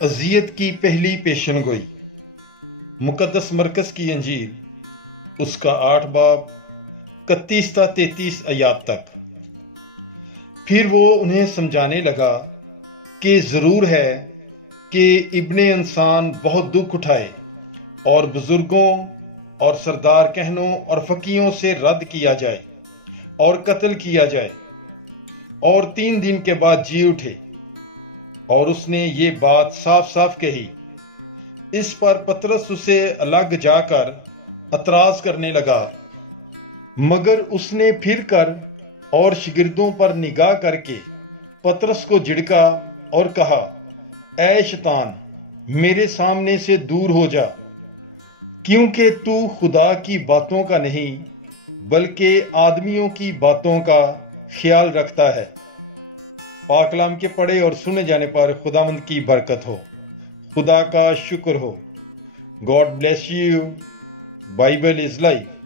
اذیت کی پہلی پیشن گوئی۔ مقدس مرکز کی انجیل، اس کا 8 باب 31 تا 33 آیات تک۔ پھر وہ انہیں سمجھانے لگا کہ ضرور ہے کہ ابن انسان بہت دکھ اٹھائے اور بزرگوں اور سردار کہنوں اور فقیہوں سے رد کیا جائے اور قتل کیا جائے اور 3 دن کے بعد جی اٹھے۔ اور اس نے یہ بات صاف صاف کہی۔ اس پر پطرس اسے الگ جا کر اعتراض کرنے لگا، مگر اس نے پھر کر اور شاگردوں پر نگاہ کر کے پطرس کو جھڑکا اور کہا، اے شیطان، میرے سامنے سے دور ہو جا، کیونکہ تو خدا کی باتوں کا نہیں بلکہ آدمیوں کی باتوں کا خیال رکھتا ہے۔ پاک کلام کے پڑھے اور سنے جانے پر خداوند کی برکت ہو، خدا کا شکر ہو۔ God bless you. Bible is life.